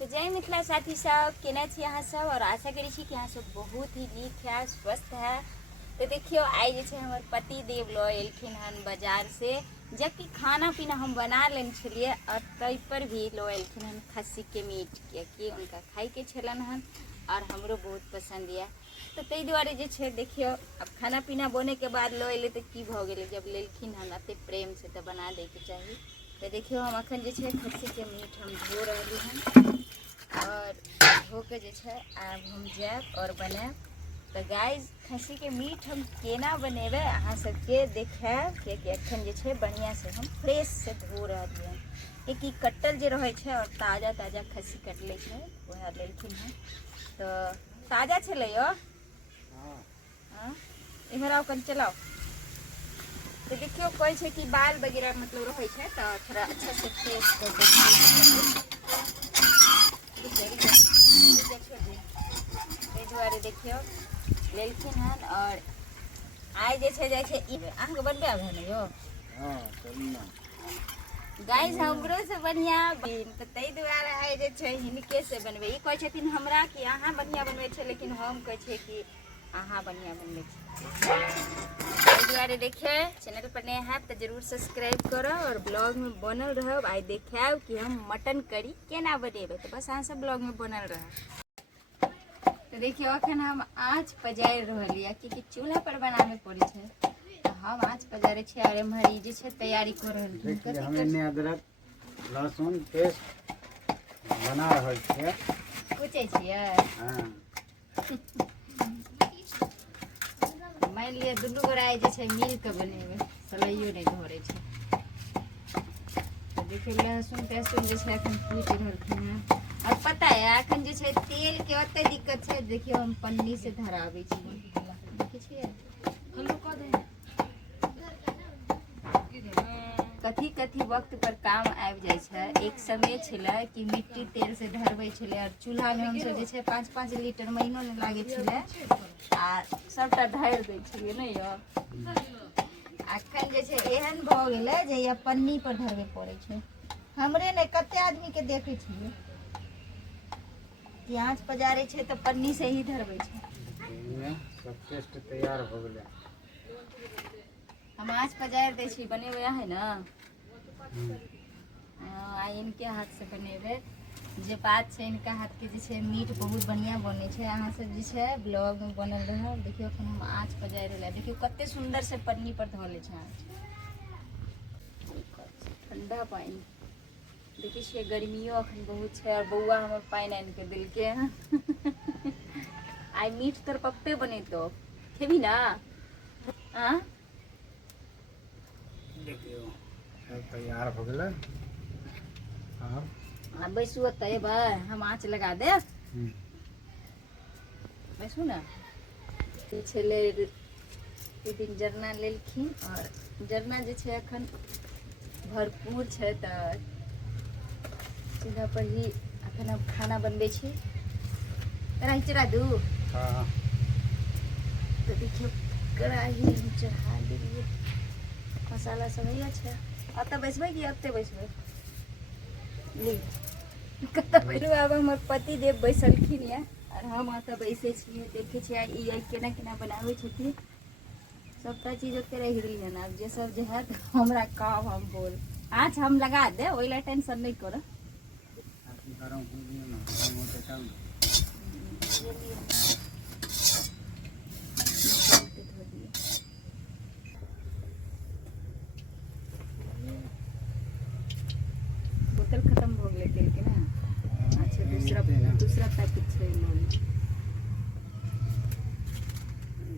तो जय मिथिला साथी सब केना छी अहाँ सब और आशा करी छी कि अहाँ सब बहुत ही नीक है स्वस्थ है। तो देखियो आई जे हमर पति देव लो एलखिन हन बाजार से, जबकि खाना पीना हम बना लेन छलिए और तै पर भी लो एलखिन हन खस्सी के मीट, कियाकि उनका खाई के छलन हन और हमरो बहुत पसंद है। तो तै दुआरे जे छे देखियो अब खाना पीना बने के बाद लो एले तो की भ गेले, जब लेलखिन हन अते प्रेम से तो बना दे के चाहिए। तो देखियो हम अखन जे छे खस्सी के मीट हम धो रही हन और धो के जे छे आब हम जाब और बनाब। तो गाइज खस्सी के मीट हम केना बनेबे अहाँ सबके देखाब, कियाकि अखन जे छे बढ़िया से हम फ्रेश से धो रहली हन, कियाकि कट्टल जे रहे छे और ताजा ताजा खस्सी कटले छे वह लेलखिन हन। तो ताजा छले यो हां इधर आओ कन चलाओ। तो देखियो कोई छे कि बाल वगैरह मतलब रहे छे तो थोड़ा अच्छा से फ्रेश कर दे। दुआरे देखियो लेलखिन हन और आइ जे छे जाय छे अहाँके बनबे आबै ने यो। हाँ चलना गाइस हमरो से बढ़िया तो तै दुआरे आइ जे छे हिनके से बनबे। ई कहै छथिन हमरा कि अहाँ बढ़िया बनबै छे, लेकिन हम कहै छे कि अहाँ बढ़िया बनबै छे। तै दुआरे देखिए चैनल पर नया है तो जरूर सब्सक्राइब करो और ब्लॉग में बनल रहब। आइ देखाब कि हम मटन करी केना बनेबे, तो बस अहाँ सब ब्लॉग में बनल रहब। तो देखियो अखन हम आँच पजारि रहलिए, क्योंकि चूल्हा पर बनावे पड़े छे। तो हम आँच पजारे छे और एम्हर ई जे छे तैयारी कर रहल छी। देखिए हमें ने अदरक लहसुन पेस्ट बना रहल छियै। कुचै छियै? हाँ मान लिअ दुनू गोरा जे छे मिल के बनेबे, सलाइयो नहीं धरे छे। तो देखिए लहसुन पेस्ट जे छे अखन कूट रहलखिन हैं। और पता है अखन जे छे तेल के ओते दिक्कत छे, देखियो हम पन्नी से धरावे छी। देखै छियै कथी कथी वक्त पर काम आबि जाय छे। एक समय छले कि मिट्टी तेल से ढरबै छले और चूल्हा में हम सब जे छे 5-5 लीटर महीनो नहीं लागे छले आ सबटा ढारि दै छलिए नहीं यो। अखन जे छे एहन भ गेले जे या पन्नी पर धरबे पड़े छे। हमरे ने कते आदमी के देखे छिए कि आँच पजारे छे तो पन्नी से ही धरबै छे। सब पेस्ट तैयार हो गए। हम आँच पजार दे छी, बनेबे है ना। आई इनके हाथ से बनेबे। जे बात छे इनका हाथ के जे छे मीट बहुत बढ़िया बने छे। अहाँ सब जे छे ब्लॉग में बनल रहे। देखियो अखन हम आँच पजार रहले, देखियो कते सुंदर से पन्नी पर धले छे आँच। ठंडा पानी देखिए छे, गर्मियों अखन बहुत छे और बउआ हमर पानी आन के दिलके हैं। आई मीट तोर पप्पे बनेतो, खेबी ना? हाँ देखियो सब तैयार हो गए। अब बैसू ओते हम आँच लगा दे। बैसू ना। छेले एक दिन जरना लेलखिन और जरना जे छे अखन भरपूर छे। तो चूल्हा पर ही अखन हम खाना बनबे छी। कढ़ाई चढ़ा दू? हाँ तो देखियो कढ़ाई हम चढ़ा दिए। मसाला सब है छे। अत बैसबे कि अते बैसबे? कत बैठू। अब हमर पति देव बैसलखिन या और हम अत बैसे छी। देखे छी ई केना केना बनावे छथिन। सबटा चीज ओते रह गेली है ना। अब जे सब जे है हमरा काम हम बोल आँच हम लगा दे, ओइला टेंशन नहीं करो। गरम हो गया ना, गरम होते चल। बोतल खत्म हो गए तेल के ना। अच्छा दूसरा पैकेट छे लोन।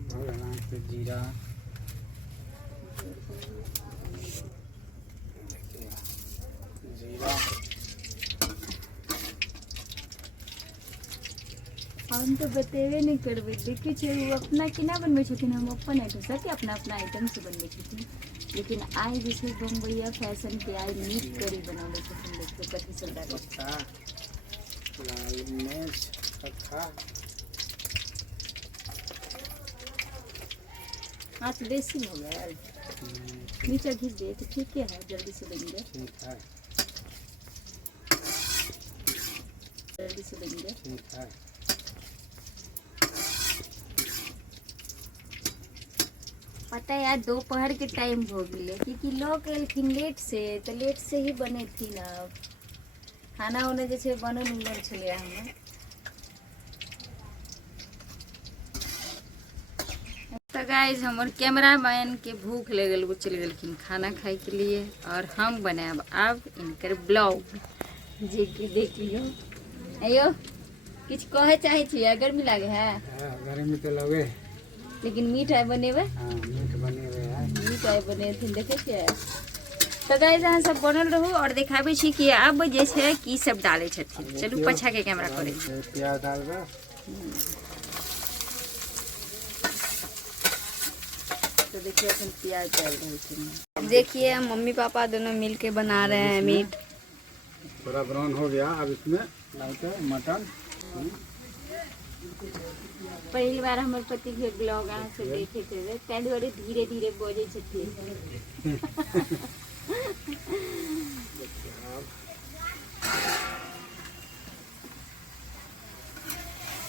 भगवान के जीरा जीरा हम तो बतेबे नहीं करबे। देखे छे वो अपना केना बनबे छथिन, हम अपन है सके अपना अपना आइटम से बनबे छथिन। लेकिन आई जैसे बम्बईया फैशन के आई मीट करी बनावे छथिन। देखियो कथी सब डाले पत्ता लाल मिर्च पत्ता। हाथ बेसी हो गया। नीचे घिस दे तो ठीक है, जल्दी से बन गया। ठीक है। से देंगे। ठीक है। पता है यार दोपहर के टाइम हो गए क्योंकि लोग एलखिन लेट से तो लेट से ही बने थी ना। खाना उन्हें जैसे बनल उमल छलिया हमें। तो गाइस हमर कैमरामैन के भूख लगल वो चल गलखिन खाना खाए के लिए और हम बनाब अब इनकर ब्लॉग जे कि देख लियो। अयो कुछ कहे चाहे छी गर्मी लागे है गर्मी तो लगे लेकिन मीठ है बनेबे। हाँ मीट बने हुए हैं। मीठ है बने थे देखे छियै। तो गाइस अहाँ सब बनल रहू और देखाबे छी कि अब जे छै की सब डाले छथिन। चलू पछा के कैमरा करे प्याज डाल दो। तो देखिए अपन प्याज डाल रहे थे। देखिए मम्मी पापा दोनों मिल के बना रहे हैं मीट। थोड़ा ब्राउन हो गया अब इसमें डालते मटन। पहली बार हमारे पति के ब्लॉग अहाँ से देखे थे ताहि दुआरे धीरे धीरे बजे छथिन।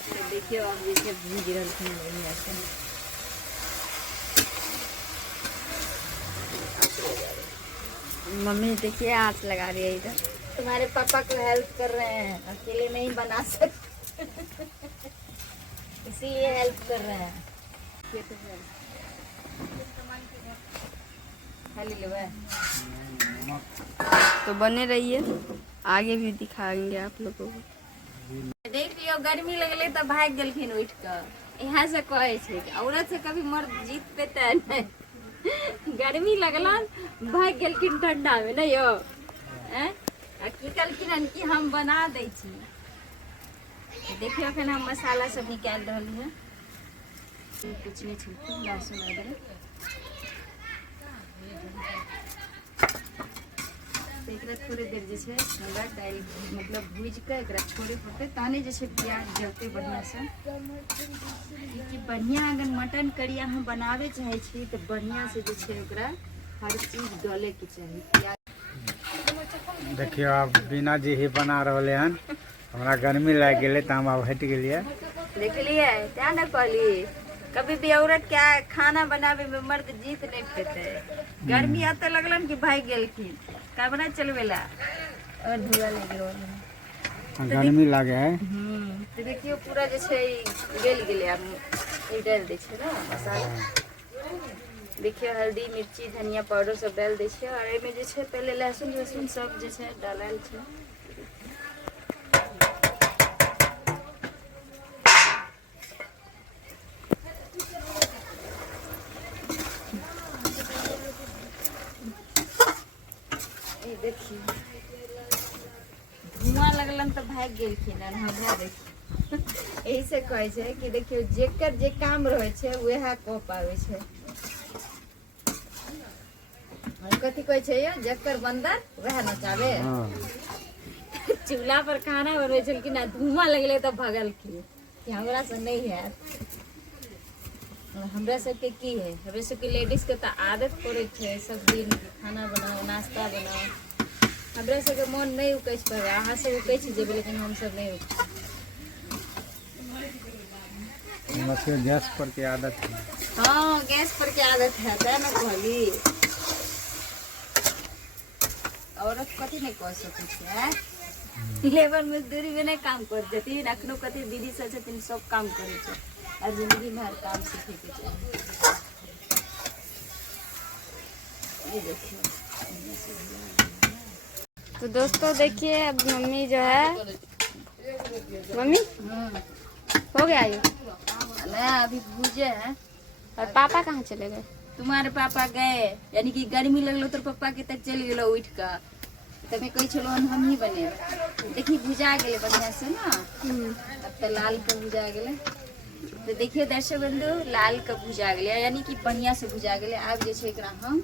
तो देखिए अब जैसे भूज रहल बढ़िया से। मम्मी देखिए आँच लगा रही है इधर। तुम्हारे पापा को हेल्प कर रहे हैं, अकेले नहीं बना सकते इसीलिए हेल्प कर रहे हैं। ये तो है खाली लेवे। तो बने रहिए, आगे भी दिखाएंगे आप लोगों को। देख लियो गर्मी लगले तो भाग गेलखिन उठ कर। यहाँ से कहे छै कि औरत से कभी मर्द जीत पेते नहीं। गर्मी लगलन भाग गेलखिन ठंडा में नहीं यो। आ की कहलखिन हन कि हम बना दै छी। देखियो अखन हम मसाला सब निकाल रहली है। कुछ नहीं छूटल लहसुन अदरक। तो एकरा थोड़े देर जे छै हमरा डाल मतलब भूज के एकरा छोड़े पड़ते तहने जे छै प्याज जलते बढ़िया से। कि बढ़िया अगर मटन करी अहाँ बनावे चाहे छी तो बढ़िया से जे छै ओकरा हर चीज डाले के चाही। प्याज देखियो अब बिना जी ही बना रहे हन। हमरा गर्मी लग गए तो हम अब हट गए। देख लिए क्या न कहली कभी भी औरत क्या खाना बनावे में मर्द जीत नहीं पेते। गर्मी आते लगलन कि भाग गेलखिन कैमरा चलवेला और धुआ लग रहल। गर्मी लगे है। तो देखियो पूरा जे छै गल गेले अब ई डाल दै छै ना मसाला। देखियो हल्दी मिर्ची धनिया पाउडर सब डाल दै छै और एमे जे छै पहले लहसुन लहसुन सब जे छै डालल छै। देखिए धुआं लगलन तो भाग गेलखिन हमरा देखिए। यही से कहे छै कि देखियो जेकर जे काम रहे छै वह कह पावे छै। और कथी कहे छै यो जेकर बंदर वह नचावे। चूल्हा पर खाना बनवे छलखिन आ धुआं लगले तो भगलखिन कि हमरा से नहीं है। हमरा सबके की है हमरा सबके लेडीज के तो आदत पड़े छै सब दिन खाना बनाओ नाश्ता बनाओ। हमरा सबके मन नहीं उकैछ पर अहाँ सब उकैछ जेबे लेकिन हम सब नहीं उकैछ। गैस पर के आदत है। हाँ गैस पर के आदत है तै न कहली। औरत कथी नहीं कह सकै छै। लेबर मजदूरी में नहीं काम कर देती अखनो कथी दीदी सब छथिन सब काम करे छै और जिंदगी में हर काम सीखे के चाहिए। ये देखिए तो दोस्तों देखिए अब मम्मी जो है मम्मी हो गया ये ना अभी भूजे हैं। और पापा कहाँ चले गए? तुम्हारे पापा गए यानी कि गर्मी लगलो तो पापा के तक चल गेलो उठ का तमे कही छलो हम ही बने। देखी भुजा गेले बढ़िया से ना। अब तो लाल का भुजा गेले। तो देखिए दर्शक बंधु लाल का भुजा गेले यानी कि बढ़िया से भुजा गेले। आब जे छै एकरा हम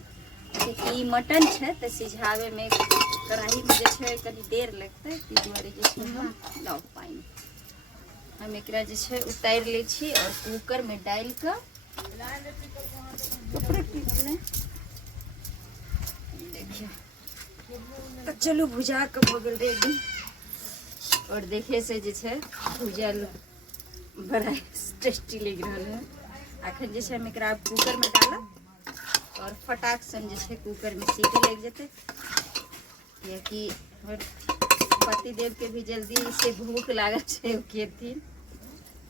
कि मटन छै तो सिझावे में कढ़ाई में जे छै कनी देर लगते ती दुआरे जे छै हम लाउ पानी हम एकरा जे छै उतार ले छी और कुकर में डाल के देखिए। तो चलो भुजा के भगल रेडी। और देखे से जे छै भुजल बड़ा टेस्टी लग रहा है। अखन जे छै हम एकरा कुकर में डालब और फटाक सन जे छै कुकर में सीटी लग जेतै, कियाकि हमर पति देव के भी जल्दी से भूख लागल छै, ओ खेथिन।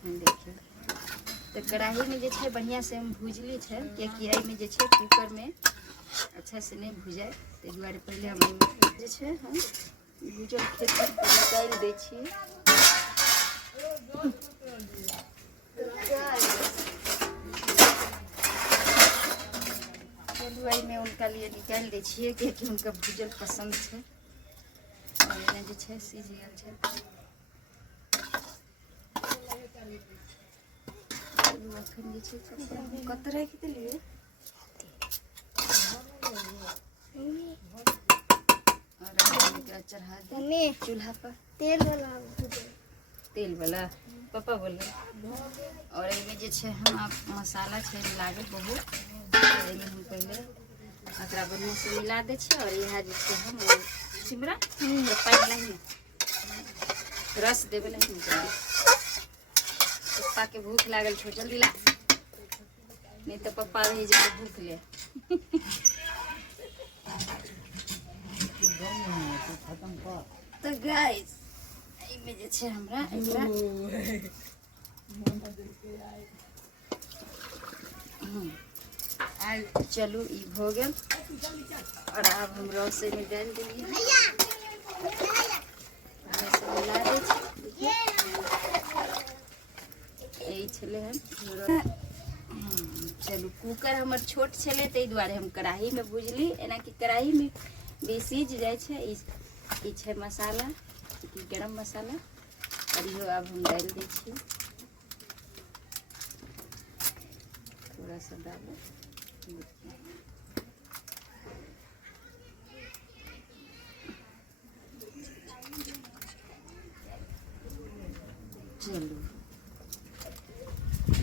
देखियो तो कढ़ाई में जे छै बढ़िया से हम भूजली छै, कियाकि एहिमे जे छै कुकर में अच्छा से नहीं भुजाए, ताहि दुआरे पहले हम एहिमे जे छै हम भूजल खेती निकालि दै छियै। चलू एहिमे हुनका लिए निकालि दै छियै, कियाकि हुनका भूजल पसंद छै। और एहिमे जे छै सीझ गेल छै। चलू एखन जे छै कतऽ राखि देलियै, और एकरा चढ़ा दी चूल्हा पर। तेल वाला पापा बोले। और एहिमे जे छै हम आप मसाला छै लागल बहुत, एहिमे हम पहले एकरा बढ़िया से मिला दै छियै। और इएह जे छै हम सिमरन पानि नहीं रस देवे नहीं जल्दी, पप्पा के भूख लागल छो जल्दी ला, नहीं तो पप्पा रही जाए भूख ले। तो गाइस एहिमे जे छै हमरा एकरा चलू ई भो गेल। और अब हम रस में डाल देलिए, मिला दै छी। यही छले हम। चलू कुकर हमर छोट छले, ताहि दुआरे हम कढ़ाई में भूजली। एना कि कढ़ाई में भी सीझ जाए छै। ई छै मसाला, गरम मसाला, और इहो अब हम डाल दै छी। थोड़ा सा डालो, चलो